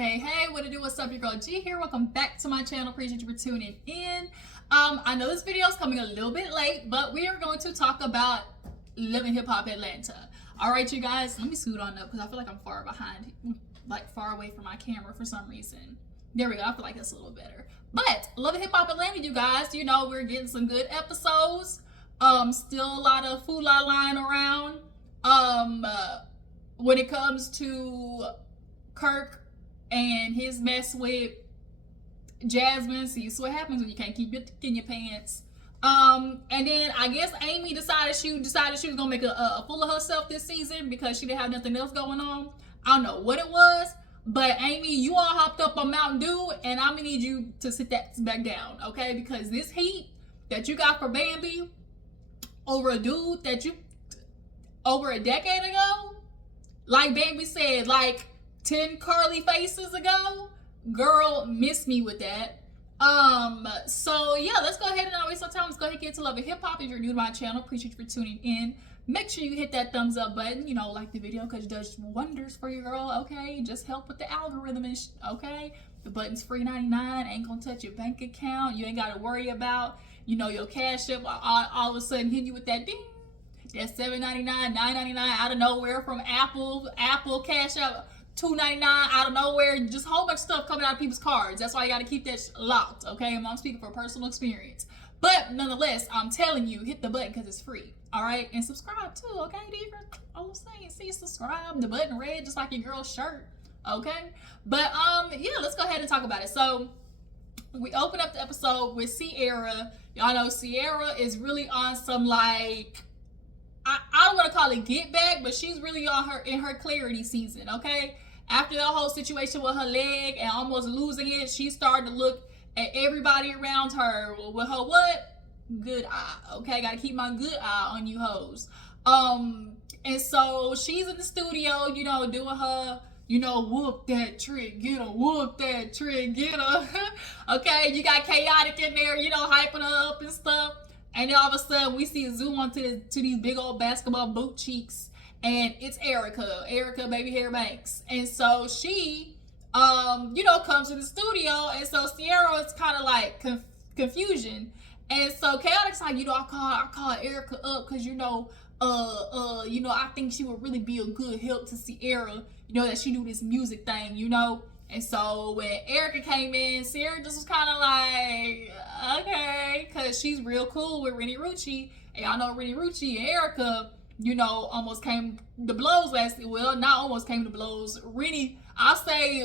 Hey, what it do? What's up? Your girl G here. Welcome back to my channel. Appreciate you for tuning in. I know this video is coming a little bit late, but we are going to talk about living hip hop Atlanta. All right, you guys, let me scoot on up because I feel like I'm far behind, like far away from my camera for some reason. There we go. I feel like that's a little better. But living hip hop Atlanta, you guys, you know, we're getting some good episodes. Still a lot of food lying around. When it comes to Kirk and his mess with Jasmine, see what happens when you can't keep it in your pants. And then I guess Amy decided she was gonna make a fool of herself this season because she didn't have nothing else going on. I don't know what it was, but Amy, you all hopped up on Mountain Dew, and I'm gonna need you to sit that back down, okay? Because this heat that you got for Bambi over a dude that you over a decade ago, like Bambi said, like 10 Karlie faces ago, girl, miss me with that. So yeah, let's go ahead and not waste our time. Let's go ahead and get to Loving Hip Hop. If you're new to my channel, appreciate you for tuning in. Make sure you hit that thumbs up button, you know, like the video, because it does wonders for your girl, okay? Just help with the algorithm, and okay? The button's free 99, ain't gonna touch your bank account. You ain't gotta worry about, you know, your Cashapp all of a sudden hit you with that ding. That's $7.99, $9.99 out of nowhere from Apple Cashapp. $2.99 out of nowhere, just a whole bunch of stuff coming out of people's cards. That's why you got to keep that locked, okay? I'm speaking from personal experience. But nonetheless, I'm telling you, hit the button because it's free, all right? And subscribe too, okay? All I'm saying, see, subscribe, the button red, just like your girl's shirt, okay? But yeah, let's go ahead and talk about it. So we open up the episode with Sierra. Y'all know Sierra is really on some, like, I don't want to call it get back, but she's really on in her clarity season, okay? After that whole situation with her leg and almost losing it, she started to look at everybody around her with her what? Good eye, okay? Got to keep my good eye on you hoes. And so she's in the studio, you know, doing her, you know, whoop that trick, get her, whoop that trick, get her. Okay, you got Chaotic in there, you know, hyping her up and stuff. And then all of a sudden, we see a zoom onto these big old basketball boot cheeks. And it's Erica, Baby Hair Banks. And so she, you know, comes to the studio. And so Sierra is kind of like confusion. And so Chaotic's like, you know, I call Erica up because, you know, I think she would really be a good help to Sierra, you know, that she do this music thing, you know. And so when Erica came in, Sierra just was kind of like, okay, because she's real cool with Rennie Rucci. And y'all know Rennie Rucci and Erica, you know, almost came to blows last year. Well, not almost came to blows. Rennie, I say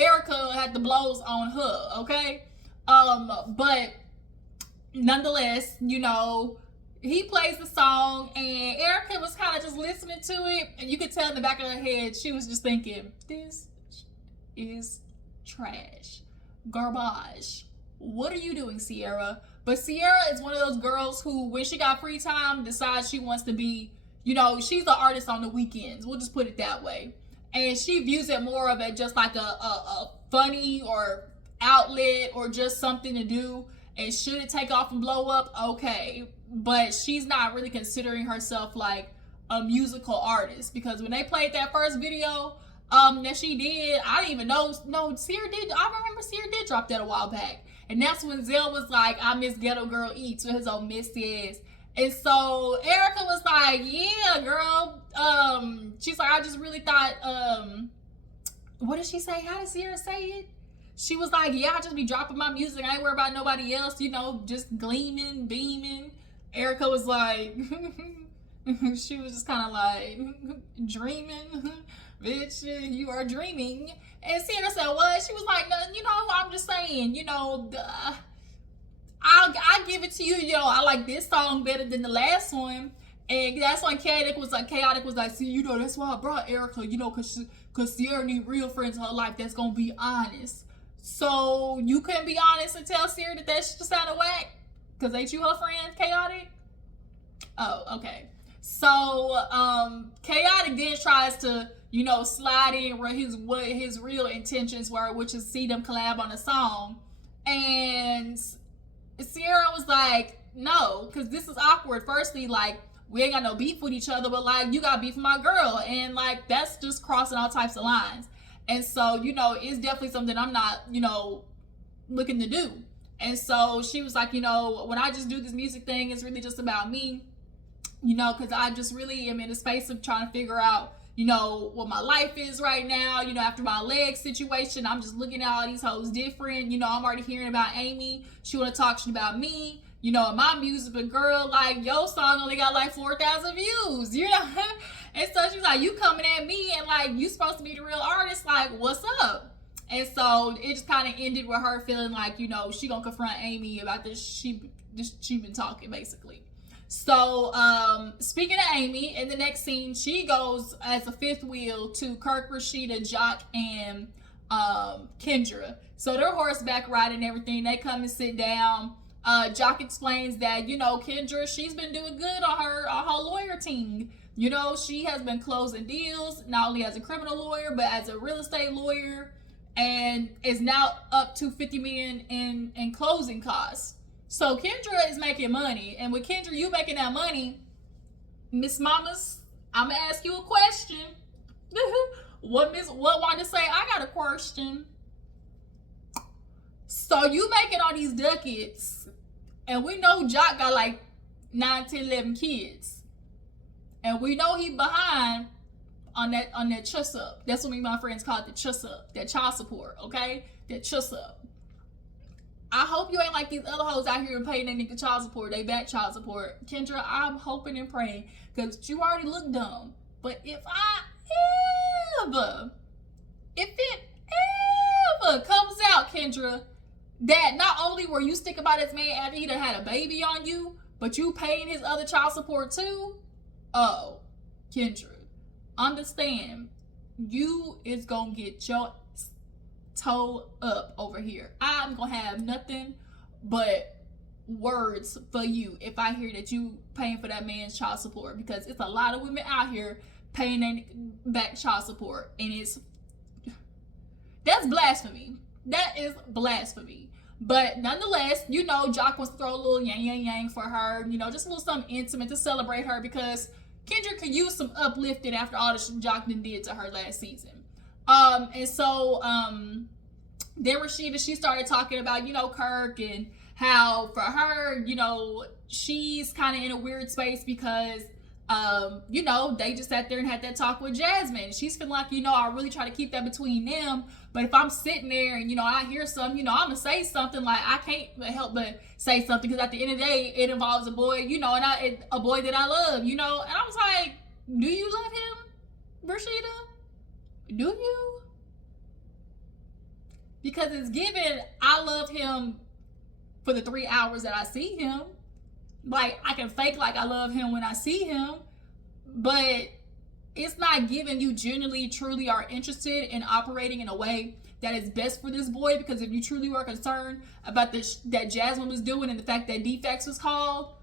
Erica had the blows on her, okay? But nonetheless, you know, he plays the song and Erica was kind of just listening to it. And you could tell in the back of her head, she was just thinking, this is trash, garbage. What are you doing, Sierra? But Sierra is one of those girls who, when she got free time, decides she wants to be, you know, she's the artist on the weekends. We'll just put it that way. And she views it more of it just like a funny or outlet or just something to do. And should it take off and blow up? Okay. But she's not really considering herself like a musical artist, because when they played that first video that she did, I didn't even know. No, Sierra did. I remember Sierra did drop that a while back. And that's when Zell was like, I miss Ghetto Girl Eats with his old messy ass. And so Erica was like, yeah, girl. She's like, I just really thought, what did she say? How did Sierra say it? She was like, yeah, I just be dropping my music. I ain't worried about nobody else, you know, just gleaming, beaming. Erica was like, she was just kind of like, dreaming. Bitch, you are dreaming. And Sierra said, what? She was like, no, you know, I'm just saying, you know, I'll give it to you. You know, I like this song better than the last one. And that's when Chaotic was like, see, you know, that's why I brought Erica, you know, because Sierra need real friends in her life that's going to be honest. So you couldn't be honest and tell Sierra that shit sounded whack? Because ain't you her friend, Chaotic? Oh, okay. So Chaotic then tries to, you know, slide in what his real intentions were, which is see them collab on a song. And Sierra was like, no, because this is awkward. Firstly, like, we ain't got no beef with each other, but like, you got beef with my girl, and like, that's just crossing all types of lines. And so, you know, it's definitely something I'm not, you know, looking to do. And so she was like, you know, when I just do this music thing, it's really just about me, you know, because I just really am in a space of trying to figure out, you know, what my life is right now. You know, after my leg situation, I'm just looking at all these hoes different. You know, I'm already hearing about Amy. She want to talk shit about me, you know, my music. But girl, like, your song only got like 4,000 views, you know? And so she's like, you coming at me and like, you supposed to be the real artist. Like, what's up? And so it just kind of ended with her feeling like, you know, she gonna confront Amy about this. She been talking basically. So speaking of Amy, in the next scene, she goes as a fifth wheel to Kirk, Rashida, Jock, and Kendra. So they're horseback riding and everything. They come and sit down. Jock explains that, you know, Kendra, she's been doing good on her lawyer team. You know, she has been closing deals, not only as a criminal lawyer, but as a real estate lawyer, and is now up to $50 million in closing costs. So Kendra is making money, and with Kendra, you making that money, Miss Mamas, I'm gonna ask you a question. What Wanda say? I got a question. So you making all these ducats, and we know Jock got like 9, 10, 11 kids, and we know he behind on that chuss up. That's what me and my friends call it, the chuss up, that child support. Okay, that chuss up. I hope you ain't like these other hoes out here paying their nigga child support, they back child support. Kendra, I'm hoping and praying, because you already look dumb. But if it ever comes out, Kendra, that not only were you sticking by this man after he done had a baby on you, but you paying his other child support too, oh, Kendra, understand, you is gonna get your toe up over here. I'm gonna have nothing but words for you if I hear that you paying for that man's child support, because it's a lot of women out here paying their back child support, and that's blasphemy. That is blasphemy. But nonetheless, you know, Jock wants to throw a little yang for her, you know, just a little something intimate to celebrate her, because Kendra could use some uplifting after all the Jock did to her last season. And so then Rashida, she started talking about, you know, Kirk, and how for her, you know, she's kind of in a weird space because you know, they just sat there and had that talk with Jasmine. She's feeling like, you know, I really try to keep that between them, but if I'm sitting there and, you know, I hear something, you know, I'm gonna say something. Like, I can't help but say something, because at the end of the day, it involves a boy, you know, and a boy that I love, you know. And I was like, do you love him, Rashida? Do you? Because it's given, I love him for the 3 hours that I see him. Like, I can fake like I love him when I see him, but it's not giving you genuinely, truly are interested in operating in a way that is best for this boy. Because if you truly were concerned about that Jasmine was doing, and the fact that defects was called,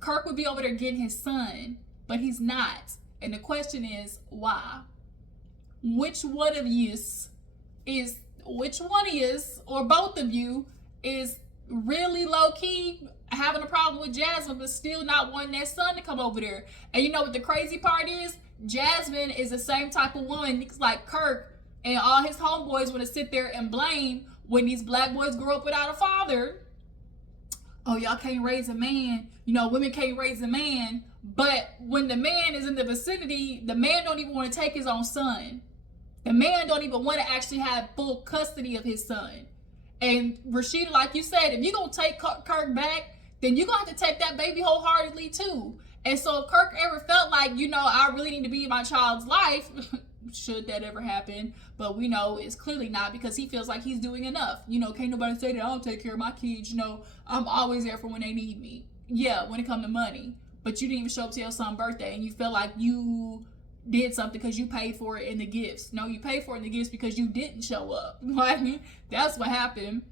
Kirk would be over there getting his son, but he's not. And the question is, why? Which one of you or both of you is really low-key having a problem with Jasmine, but still not wanting that son to come over there? And you know what the crazy part is? Jasmine is the same type of woman like Kirk and all his homeboys want to sit there and blame when these black boys grow up without a father. Oh, y'all can't raise a man. You know, women can't raise a man. But when the man is in the vicinity, the man don't even want to take his own son. The man don't even want to actually have full custody of his son. And Rashida, like you said, if you're going to take Kirk back, then you're going to have to take that baby wholeheartedly too. And so if Kirk ever felt like, you know, I really need to be in my child's life, should that ever happen, but we know it's clearly not, because he feels like he's doing enough. You know, can't nobody say that I don't take care of my kids. You know, I'm always there for when they need me. Yeah, when it comes to money. But you didn't even show up to your son's birthday, and you feel like you did something because you paid for it in the gifts. No, you paid for it in the gifts because you didn't show up. Like, that's what happened.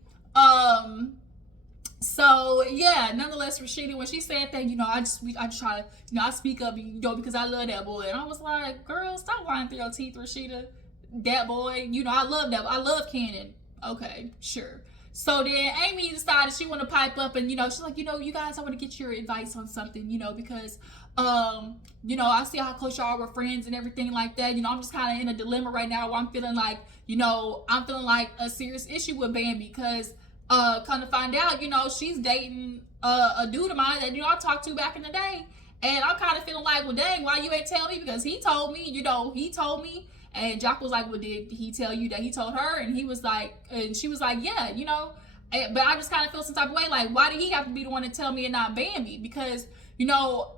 So yeah, nonetheless, Rashida, when she said that, you know, I just try to, you know, I speak up, you know, because I love that boy. And I was like, girl, stop lying through your teeth, Rashida. That boy, you know, I love that. I love Cannon. Okay, sure. So then Amy decided she want to pipe up, and she's like, you guys, I want to get your advice on something, because I see how close y'all were friends and everything like that. I'm just kind of in a dilemma right now where I'm feeling like, a serious issue with Bambi, because kind of find out, she's dating a dude of mine that I talked to back in the day, and I'm kind of feeling like, well, dang, why you ain't tell me? Because he told me, he told me. And Jock was like, well, did he tell you that he told her? And he was like, and she was like, yeah, but I just kind of feel some type of way, like, why did he have to be the one to tell me and not Bambi? Because,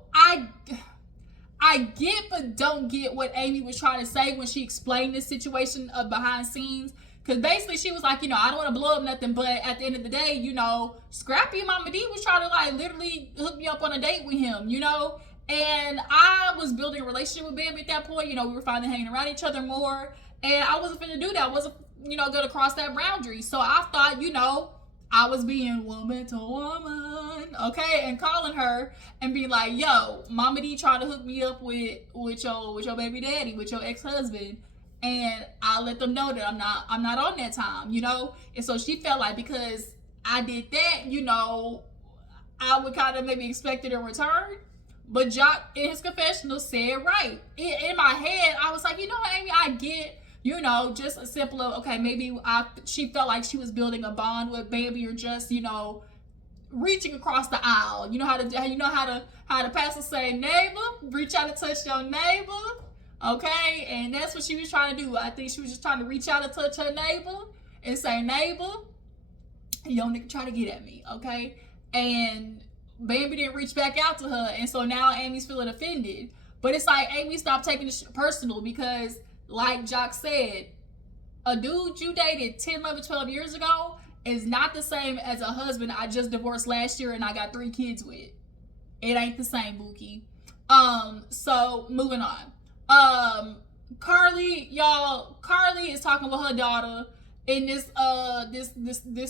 I get but don't get what Amy was trying to say when she explained this situation of behind scenes. Because basically she was like, I don't want to blow up nothing, but at the end of the day, Scrappy and Mama D was trying to, like, literally hook me up on a date with him, And I was building a relationship with Bambi at that point. We were finally hanging around each other more. And I wasn't finna do that. I wasn't, going to cross that boundary. So I thought, I was being woman to woman, okay? And calling her and being like, yo, Mama D trying to hook me up with your baby daddy, with your ex-husband. And I let them know that I'm not on that time, And so she felt like because I did that, I would kind of maybe expect it in return. But Jock, in his confessional, said right. In my head, I was like, Amy, I get, just a simple of, okay, maybe she felt like she was building a bond with Bambi, or just, reaching across the aisle. How the pastor say, neighbor, reach out and touch your neighbor. Okay, and that's what she was trying to do. I think she was just trying to reach out and touch her neighbor and say, neighbor, you don't need to try to get at me, okay? And Bambi didn't reach back out to her, and so now Amy's feeling offended. But it's like, Amy, stopped taking it personal, because like Jock said, a dude you dated 10, 11, 12 years ago is not the same as a husband I just divorced last year and I got 3 kids with. It ain't the same, Bookie. So moving on. Karlie is talking with her daughter in this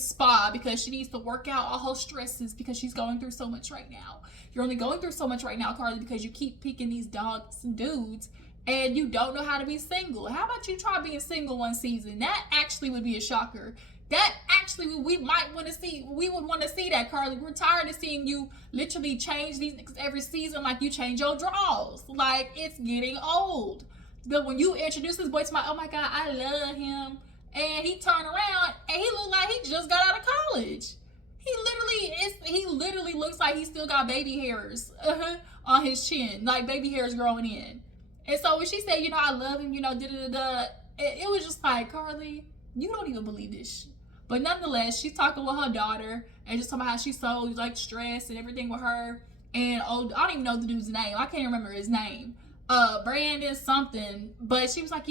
spa, because she needs to work out all her stresses, because she's going through so much right now. You're only going through so much right now, Karlie, because you keep picking these dogs and dudes, and you don't know how to be single. How about you try being single one season? That actually would be a shocker. That actually we might want to see. We would want to see that, Karlie. We're tired of seeing you literally change these niggas every season, like you change your draws. Like, it's getting old. But when you introduce this boy to oh my God, I love him. And he turned around and he looked like he just got out of college. He literally looks like he still got baby hairs on his chin, like baby hairs growing in. And so when she said, I love him, it was just like, Karlie, you don't even believe this shit. But nonetheless, she's talking with her daughter and just talking about how she's so like stressed and everything with her. And I don't even know the dude's name. I can't remember his name. Brandon something. But she was like,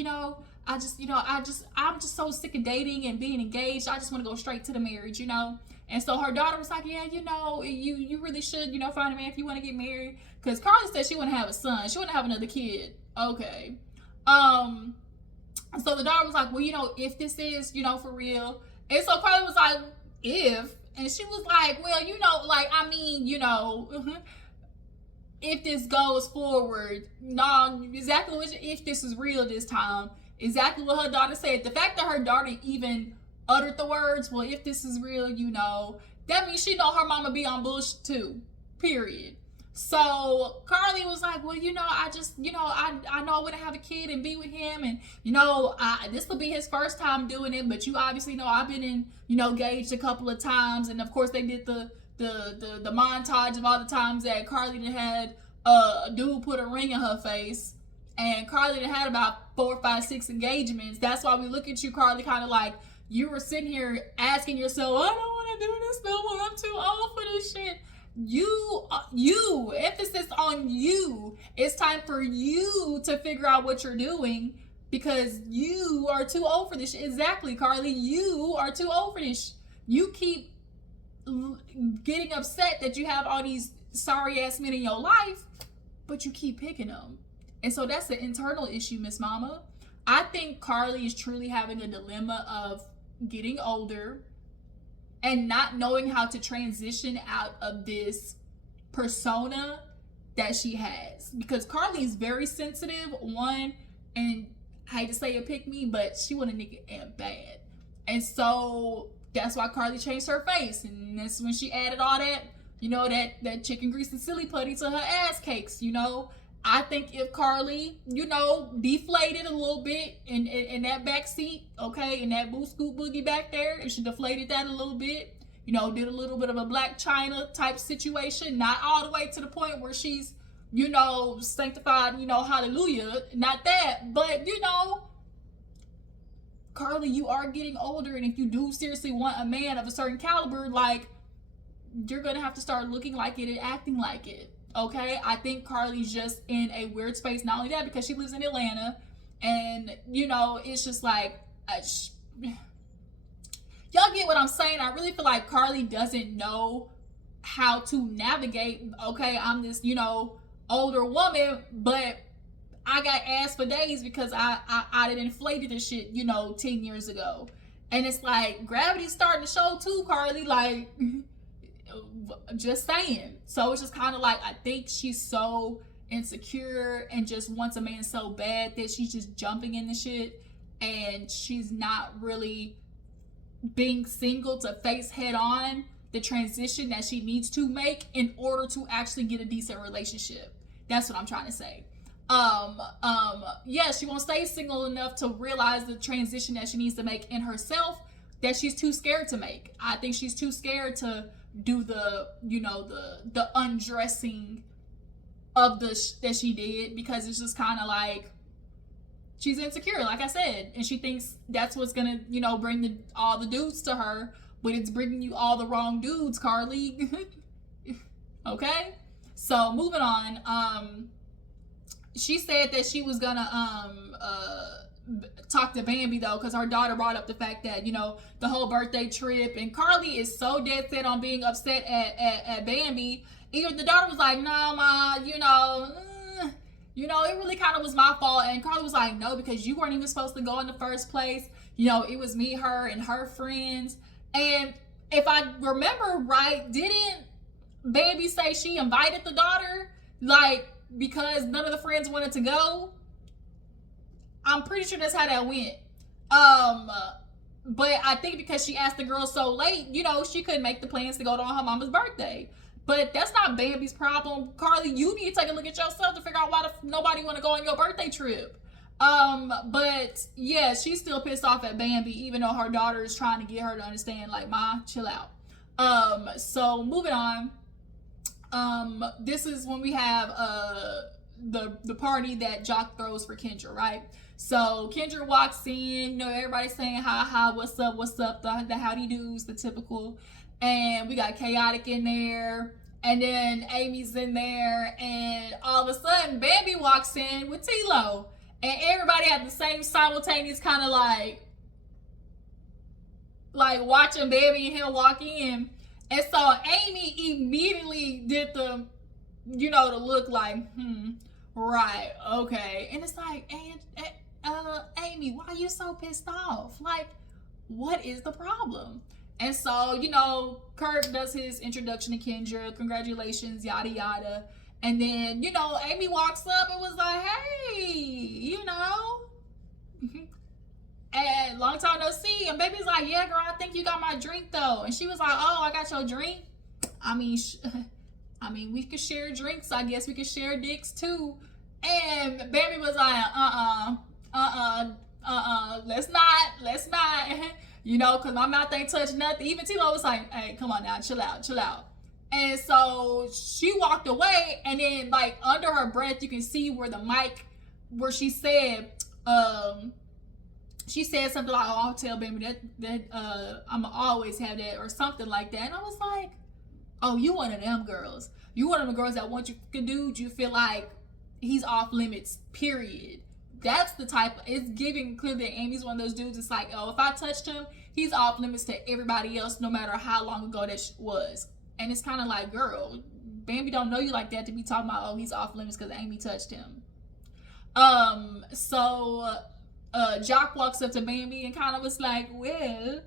I'm just so sick of dating and being engaged. I just want to go straight to the marriage, And so her daughter was like, yeah, you really should, find a man if you want to get married. Because Karlie said she want to have a son. She want to have another kid. Okay. So the daughter was like, well, if this is, for real. And so Karlie was like, if. And she was like, well, if this goes forward, no, exactly what, if this is real this time, exactly what her daughter said. The fact that her daughter even uttered the words, well, if this is real, that means she know her mama be on bullshit too, period. So Karlie was like, well, I just, I know I want to have a kid and be with him, and this will be his first time doing it, but you obviously know I've been engaged a couple of times, and of course they did the montage of all the times that Karlie had a dude put a ring in her face, and Karlie had about 4, 5, 6 engagements. That's why we look at you, Karlie, kind of like you were sitting here asking yourself, I don't want to do this no more. I'm too old for this shit. You, emphasis on you. It's time for you to figure out what you're doing, because you are too old for this shit. Exactly, Karlie. You are too old for this. You keep getting upset that you have all these sorry ass men in your life, but you keep picking them. And so that's an internal issue, Miss Mama. I think Karlie is truly having a dilemma of getting older and not knowing how to transition out of this persona that she has. Because Karlie is very sensitive, one, and I hate to say it, pick me, but she want a nigga and bad. And so that's why Karlie changed her face, and that's when she added all that, that chicken grease and silly putty to her ass cakes. I think if Karlie, deflated a little bit in that back seat, okay, in that boo scoop boogie back there, if she deflated that a little bit, did a little bit of a Black China type situation, not all the way to the point where she's, sanctified, hallelujah, not that, but, Karlie, you are getting older, and if you do seriously want a man of a certain caliber, like, you're gonna have to start looking like it and acting like it, okay? I think Karlie's just in a weird space. Not only that, because she lives in Atlanta, and, it's just like, y'all get what I'm saying? I really feel like Karlie doesn't know how to navigate, okay, I'm this, older woman, but I got ass for days because I done inflated this shit, 10 years ago. And it's like, gravity's starting to show too, Karlie, like, just saying. So it's just kind of like, I think she's so insecure and just wants a man so bad that she's just jumping in the shit, and she's not really being single to face head on the transition that she needs to make in order to actually get a decent relationship. That's what I'm trying to say. Yeah, she won't stay single enough to realize the transition that she needs to make in herself that she's too scared to make. I think she's too scared to do the undressing of that she did, because it's just kind of like, she's insecure, like I said, and she thinks that's what's gonna, bring all the dudes to her, but it's bringing you all the wrong dudes, Karlie. Okay? So, moving on, she said that she was gonna, talk to Bambi, though, because her daughter brought up the fact that, the whole birthday trip, and Karlie is so dead set on being upset at Bambi. Even the daughter was like, no, ma, it really kind of was my fault. And Karlie was like, no, because you weren't even supposed to go in the first place. It was me, her, and her friends. And if I remember right, didn't Bambi say she invited the daughter? Like, because none of the friends wanted to go? I'm pretty sure that's how that went. But I think because she asked the girl so late, she couldn't make the plans to go to her mama's birthday. But that's not Bambi's problem. Karlie, you need to take a look at yourself to figure out why nobody want to go on your birthday trip. But yeah, she's still pissed off at Bambi, even though her daughter is trying to get her to understand, like, ma, chill out. So moving on. This is when we have the party that Jock throws for Kendra, right? So Kendra walks in, everybody's saying hi, what's up, the howdy do's, the typical. And we got Chaotic in there, and then Amy's in there, and all of a sudden Bambi walks in with T-Lo, and everybody had the same simultaneous kind of like watching Bambi and him walk in. And so Amy immediately did the look like, right, okay. And it's like, Amy, why are you so pissed off? Like, what is the problem? And so, Kirk does his introduction to Kendra, congratulations, yada, yada. And then, Amy walks up and was like, hey, and long time no see. And Baby's like, yeah, girl, I think you got my drink, though. And she was like, oh, I got your drink? I mean, we could share drinks. I guess we could share dicks, too. And Baby was like, let's not. Because my mouth ain't touched nothing. Even T-Lo was like, hey, come on now, chill out. And so she walked away, and then, like, under her breath, you can see where the mic, where she said something like, oh, I'll tell Baby that I'ma always have that, or something like that. And I was like, oh, you one of them girls. You one of them girls that once you can dude, you feel like he's off limits, period. That's the type, it's giving clear that Amy's one of those dudes. It's like, oh, if I touched him, he's off limits to everybody else, no matter how long ago that was. And it's kind of like, girl, Bambi don't know you like that to be talking about, oh, he's off limits because Amy touched him. So Jock walks up to Bambi and kind of was like, well,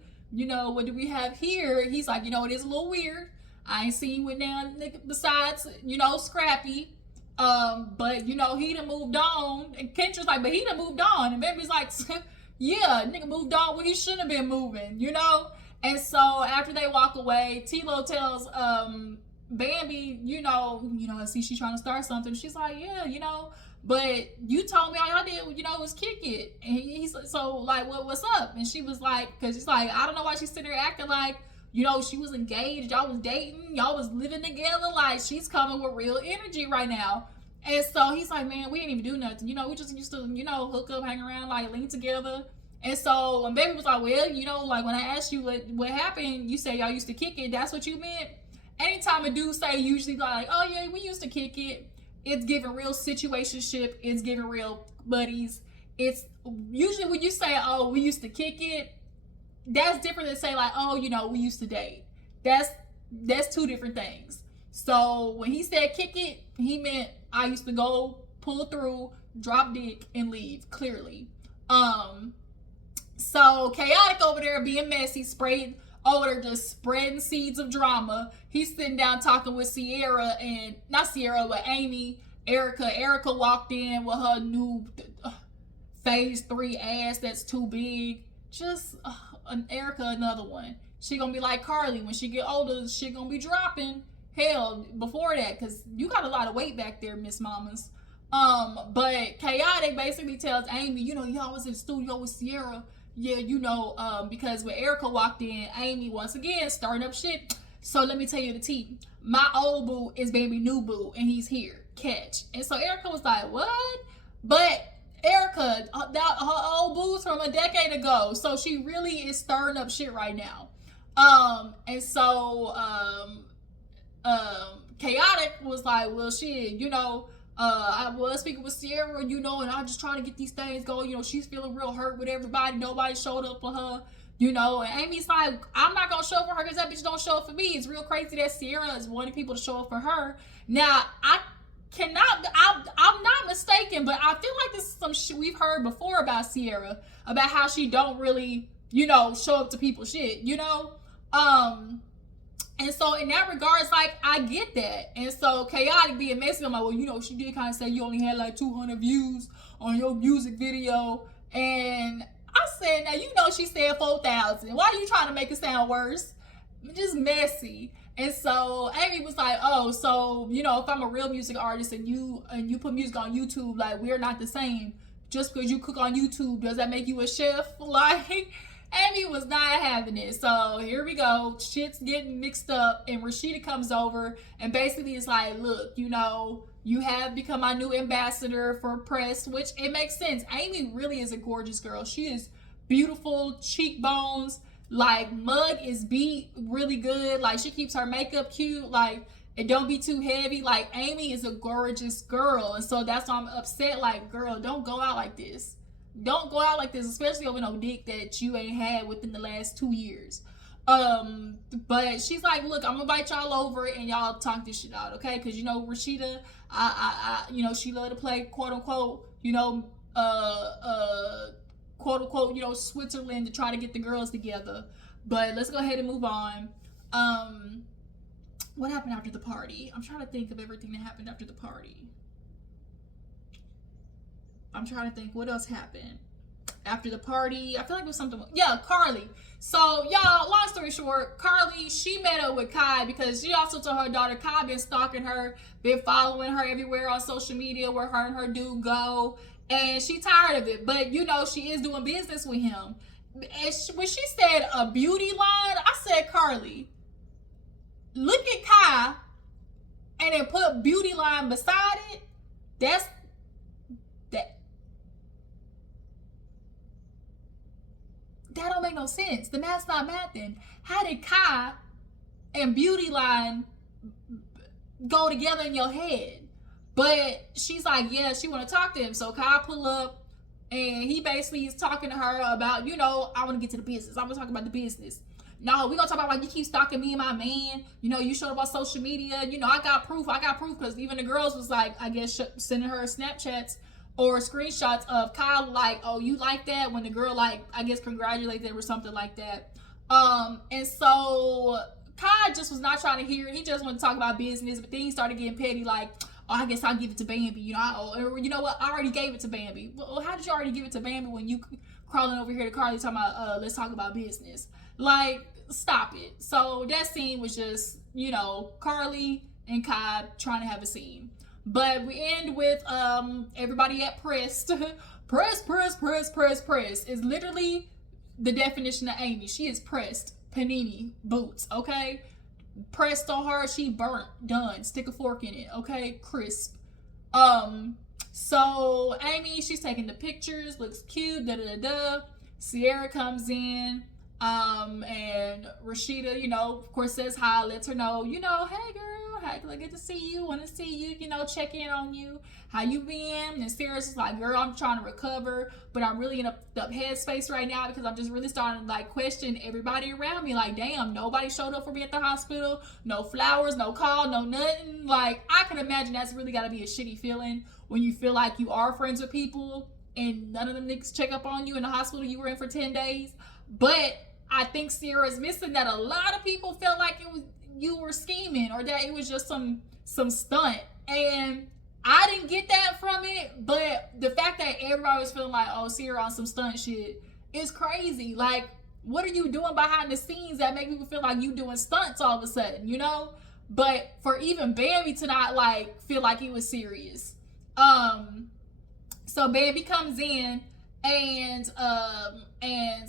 what do we have here? He's like, it is a little weird. I ain't seen you with now besides, Scrappy. But he done moved on. And Kendra's like, but he done moved on. And Bambi's like, yeah, nigga moved on when he shouldn't have been moving, And so after they walk away, Tilo tells Bambi, I see she's trying to start something. She's like, yeah, but you told me all y'all did, was kick it. And he's so like, what's up? And she was like, because he's like, I don't know why she's sitting there acting like, she was engaged, y'all was dating, y'all was living together. Like, she's coming with real energy right now. And so he's like, man, we didn't even do nothing. We just used to, hook up, hang around, like lean together. And so when Baby was like, well, like when I asked you what happened, you said y'all used to kick it. That's what you meant? Anytime a dude say usually like, oh yeah, we used to kick it, it's giving real situationship. It's giving real buddies. It's usually when you say, oh, we used to kick it, that's different than say like, oh, we used to date. That's two different things. So when he said kick it, he meant I used to go pull through, drop dick, and leave, clearly. So Chaotic over there being messy, sprayed over there just spreading seeds of drama. He's sitting down talking with Sierra, and not Sierra, but Amy, Erica. Erica walked in with her new phase 3 ass that's too big. Just Erica, another one. She gonna be like Karlie when she get older. She gonna be dropping. Hell, before that, because you got a lot of weight back there, Miss Mamas. But Chaotic basically tells Amy, y'all was in the studio with Sierra. Yeah, because when Erica walked in, Amy once again starting up shit. So let me tell you the tea. My old boo is baby new boo, and he's here. Catch. And so Erica was like, what? But Erica, her old boo's from a decade ago, so she really is stirring up shit right now. And so Chaotic was like, well, shit, I was speaking with Sierra, and I'm just trying to get these things going. She's feeling real hurt with everybody. Nobody showed up for her, and Amy's like, I'm not going to show up for her because that bitch don't show up for me. It's real crazy that Sierra is wanting people to show up for her. Now, I'm not mistaken, but I feel like this is some shit we've heard before about Sierra, about how she don't really, show up to people's shit, And so in that regards, like, I get that. And so Chaotic being messy, I'm like, well, she did kind of say you only had like 200 views on your music video. And I said, now, she said 4,000. Why are you trying to make it sound worse? Just messy. And so Amy was like, oh, so, if I'm a real music artist and you put music on YouTube, like, we're not the same. Just because you cook on YouTube, does that make you a chef? Like, Amy was not having it. So here we go. Shit's getting mixed up, and Rashida comes over and basically is like, look, you have become my new ambassador for press, which it makes sense. Amy really is a gorgeous girl. She is beautiful, cheekbones, like mug is beat really good. Like, she keeps her makeup cute. Like, it don't be too heavy. Like, Amy is a gorgeous girl. And so that's why I'm upset. Like, girl, don't go out like this. Don't go out like this, especially over no dick that you ain't had within the last 2 years. But she's like, look, I'm gonna invite y'all over and y'all talk this shit out, okay? Because Rashida, she love to play quote unquote, quote unquote, Switzerland to try to get the girls together. But let's go ahead and move on. What happened after the party? I'm trying to think of everything that happened after the party. I'm trying to think what else happened after the party. I feel like it was something. Yeah, Karlie. So, y'all, long story short, Karlie, she met up with Kai because she also told her daughter Kai been stalking her, been following her everywhere on social media where her and her dude go. And she tired of it. But, she is doing business with him. And when she said a beauty line, I said, Karlie, look at Kai and then put beauty line beside it. That don't make no sense. The math's not mathing. How did Kai and beauty line go together in your head? But she's like, yeah, she want to talk to him. So Kai pull up and he basically is talking to her about, I want to get to the business. I'm going to talk about the business. No, we're going to talk about why you keep stalking me and my man. You showed up on social media. I got proof because even the girls was like, I guess, sending her Snapchats or screenshots of Kyle, like, oh, you like that? When the girl, like, I guess congratulated them or something like that. And so Kai just was not trying to hear it. He just wanted to talk about business, but then he started getting petty, like, oh, I guess I'll give it to Bambi. Or you know what? I already gave it to Bambi. Well, how did you already give it to Bambi when you crawling over here to Karlie talking about, let's talk about business? Like, stop it. So that scene was just, Karlie and Kai trying to have a scene. But we end with everybody at pressed. Press is literally the definition of Amy. She is pressed. Panini boots, okay? Pressed so hard she burnt. Done. Stick a fork in it, okay? Crisp. So Amy, she's taking the pictures, looks cute, Sierra comes in, and Rashida, of course says hi, lets her know, hey girl, hey, good to see you, want to see you, check in on you, how you been? And Sarah's just like, girl, I'm trying to recover, but I'm really in a headspace right now because I'm just really starting to like question everybody around me. Like, damn, nobody showed up for me at the hospital, no flowers, no call, no nothing. Like, I can imagine that's really got to be a shitty feeling when you feel like you are friends with people and none of them niggas check up on you in the hospital you were in for 10 days. But I think Sierra's missing that a lot of people felt like you were scheming or that it was just some stunt. And I didn't get that from it, but the fact that everybody was feeling like, oh, Sierra on some stunt shit is crazy. Like, what are you doing behind the scenes that make people feel like you doing stunts all of a sudden, But for even Bambi to not like feel like it was serious. So Bambi comes in and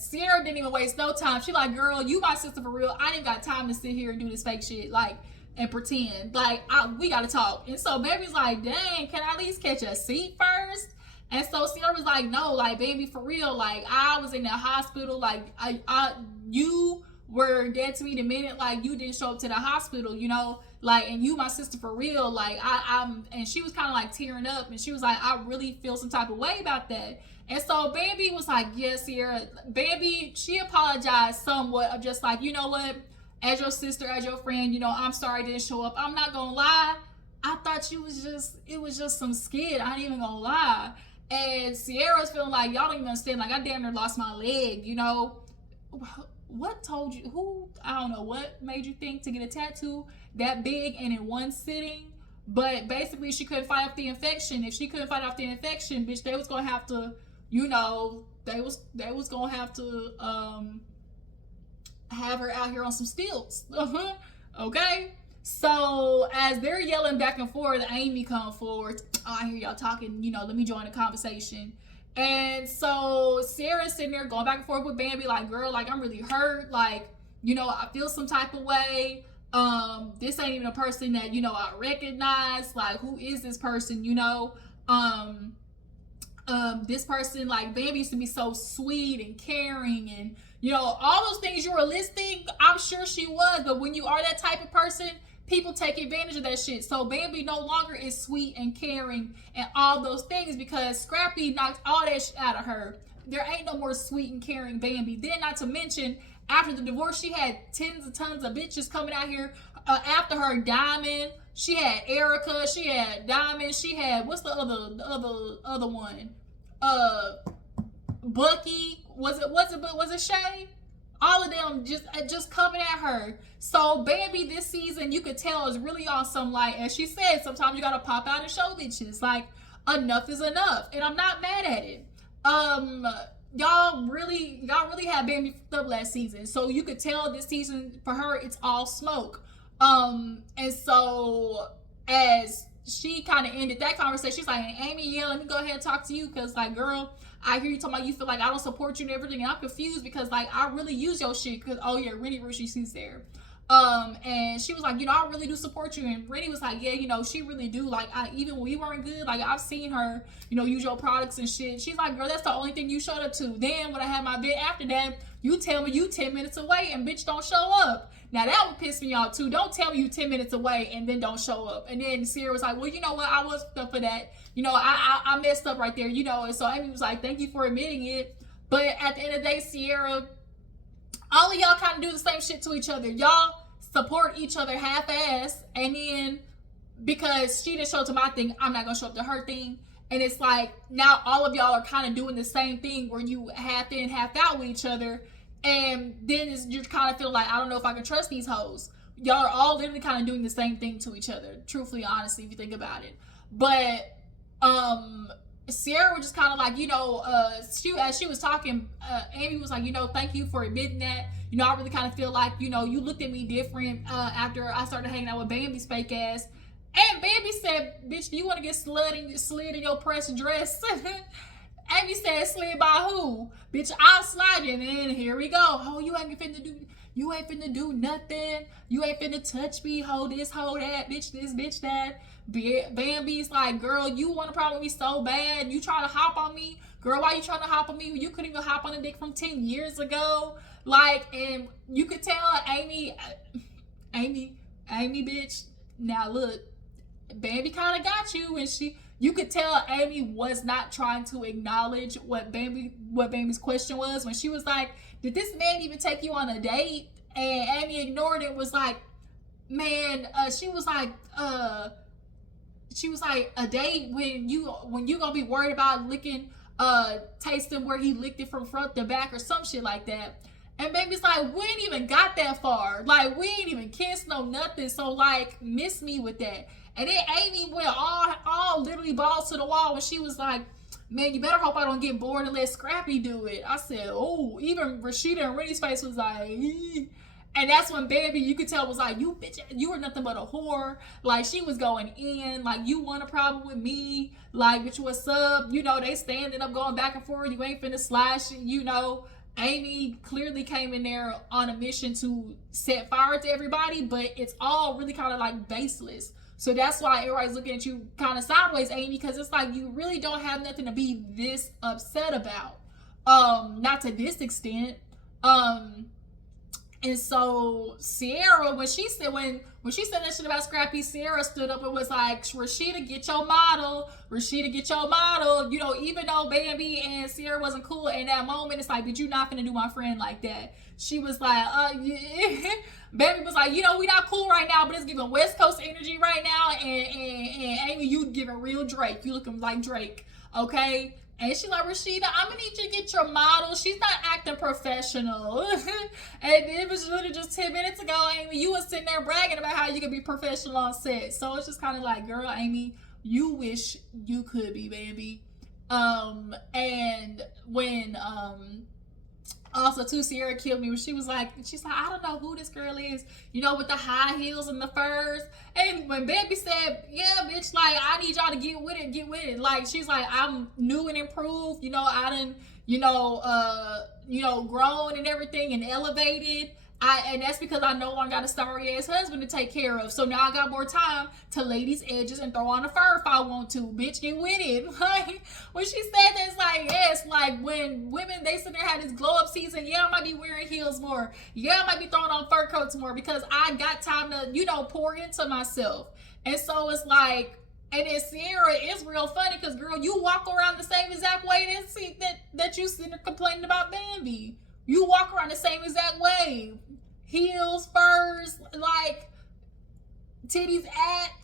Sierra didn't even waste no time. She like, girl, you my sister for real. I didn't got time to sit here and do this fake shit, like, and pretend. Like, we gotta talk. And so Bambi's like, dang, can I at least catch a seat first? And so Sierra was like, no, like, Bambi, for real, like, I was in the hospital, like, you were dead to me the minute, like, you didn't show up to the hospital, like, and you my sister for real, like, and she was kind of like tearing up, and she was like, I really feel some type of way about that. And so Bambi was like, yes, Sierra. Bambi, she apologized somewhat of just like, you know what, as your sister, as your friend, I'm sorry I didn't show up. I'm not gonna lie, I thought it was just some skid. I ain't even gonna lie. And Sierra's feeling like, y'all don't even understand, like, I damn near lost my leg, What told you, I don't know what made you think to get a tattoo that big and in one sitting, but basically she couldn't fight off the infection. If she couldn't fight off the infection, bitch, they was gonna have to, they was gonna have to have her out here on some stilts. Okay? So as they're yelling back and forth, Amy come forward. Oh, I hear y'all talking, let me join the conversation. And so Sarah's sitting there going back and forth with Bambi, like, girl, like, I'm really hurt. Like, I feel some type of way. This ain't even a person that, I recognize. Like, who is this person, this person, like, Bambi used to be so sweet and caring and, all those things you were listing, I'm sure she was. But when you are that type of person, people take advantage of that shit. So Bambi no longer is sweet and caring and all those things because Scrappy knocked all that shit out of her. There ain't no more sweet and caring Bambi. Then not to mention, after the divorce, she had tons of bitches coming out here after her. Diamond. She had Erica. She had Diamond. She had, what's the other one? Bucky. Was it Shay? All of them just coming at her. So Bambi this season, you could tell, is really on some, like, as she said, sometimes you gotta pop out and show bitches. Like, enough is enough. And I'm not mad at it. Y'all really had Bambi fucked up last season. So you could tell this season, for her, it's all smoke. And so as she kind of ended that conversation, she's like, hey, Amy, yeah, let me go ahead and talk to you. Cause like, girl, I hear you talking about you feel like I don't support you and everything. And I'm confused because like, I really use your shit. Cause, oh yeah, Rennie Rushi, she's there. And she was like, I really do support you. And Rennie was like, yeah, she really do. Like, even when we weren't good, like, I've seen her, use your products and shit. She's like, girl, that's the only thing you showed up to. Then when I had my bid after that, you tell me you 10 minutes away and bitch don't show up. Now that would piss me off too. Don't tell me you 10 minutes away and then don't show up. And then Sierra was like, well, you know what? I was up for that. I messed up right there, And so Amy was like, thank you for admitting it. But at the end of the day, Sierra, all of y'all kind of do the same shit to each other. Y'all support each other half-ass, and then because she didn't show up to my thing, I'm not gonna show up to her thing. And it's like now all of y'all are kind of doing the same thing where you half in, half out with each other, and then you kind of feel like I don't know if I can trust these hoes. Y'all are all literally kind of doing the same thing to each other. Truthfully, honestly, if you think about it. But Sierra was just kind of like, as she was talking, Amy was like, thank you for admitting that. I really kind of feel like, you looked at me different after I started hanging out with Bambi's fake ass. And Bambi said, bitch, do you want to get slid in your press dress? Amy said, slid by who? Bitch, I'll slide you. And then here we go. Oh, you ain't finna do nothing. You ain't finna touch me. Hold this, hold that. Bitch this, bitch that. Bambi's like, girl, you want a problem with me so bad. You trying to hop on me? Girl, why you trying to hop on me? You couldn't even hop on a dick from 10 years ago. Like, and you could tell Amy, bitch. Now look, Bambi kind of got you, and you could tell Amy was not trying to acknowledge what Bambi's question was when she was like, did this man even take you on a date? And Amy ignored it, was like, man, she was like, a date when you gonna be worried about licking, tasting where he licked it from front to back or some shit like that. And Baby's like, we ain't even got that far. Like, we ain't even kissed, no nothing. So, like, miss me with that. And then Amy went all literally balls to the wall when she was like, man, you better hope I don't get bored and let Scrappy do it. I said, oh, even Rashida and Rennie's face was like, eee. And that's when Bambi, you could tell, was like, you bitch, you were nothing but a whore. Like, she was going in. Like, you want a problem with me. Like, bitch, what's up? They standing up, going back and forth. You ain't finna slash, Amy clearly came in there on a mission to set fire to everybody, but it's all really kind of like baseless. So that's why everybody's looking at you kind of sideways, Amy, because it's like you really don't have nothing to be this upset about. Not to this extent. And so Sierra, when she said that shit about Scrappy, Sierra stood up and was like, Rashida, get your model. Rashida, get your model. Even though Bambi and Sierra wasn't cool in that moment, it's like, but you not finna do my friend like that. She was like, yeah. Bambi was like, we not cool right now, but it's giving West Coast energy right now. And Amy, you giving real Drake. You looking like Drake, okay? And she's like, Rashida, I'm gonna need you to get your model. She's not acting professional. And it was literally just 10 minutes ago, Amy, you was sitting there bragging about how you could be professional on set. So it's just kind of like, girl, Amy, you wish you could be, baby. And when, also, too, Sierra killed me when she's like, I don't know who this girl is, with the high heels and the furs. And when Bambi said, yeah, bitch, like, I need y'all to get with it. Like, she's like, I'm new and improved, I done, grown and everything and elevated. And that's because I no longer got a sorry ass husband to take care of. So now I got more time to lay these edges and throw on a fur if I want to. Bitch, get with it. Like, when she said that, it's like, yes, like when women, they sit there had this glow up season, yeah, I might be wearing heels more. Yeah, I might be throwing on fur coats more because I got time to, pour into myself. And so it's like, and then Sierra is real funny because, girl, you walk around the same exact way that you sit there complaining about Bambi. You walk around the same exact way. Heels, furs, like, titties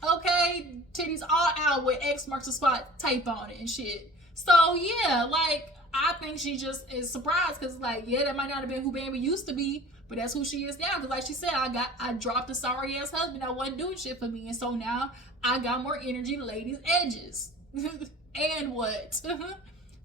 okay? Titties all out with X marks the spot tape on it and shit. So, yeah, like, I think she just is surprised because, like, yeah, that might not have been who Bambi used to be, but that's who she is now. Because, like she said, I dropped a sorry-ass husband that wasn't doing shit for me, and so now I got more energy to lay these edges. And what?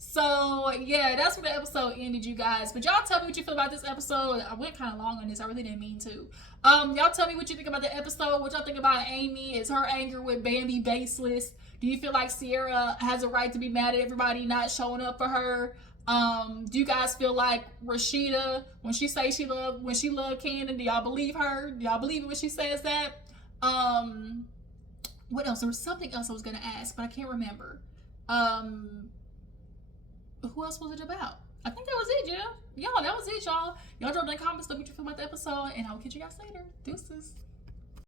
So, yeah, that's where the episode ended, you guys. But y'all tell me what you feel about this episode. I went kind of long on this. I really didn't mean to. Y'all tell me what you think about the episode. What y'all think about Amy? Is her anger with Bambi baseless? Do you feel like Sierra has a right to be mad at everybody not showing up for her? Do you guys feel like Rashida, when she say she loved Cannon, do y'all believe her? Do y'all believe it when she says that? What else? There was something else I was going to ask, but I can't remember. Who else was it about? I think that was it, yeah. Y'all, that was it, y'all. Y'all drop in the comments what you feel about the episode, and I'll catch you guys later. Deuces.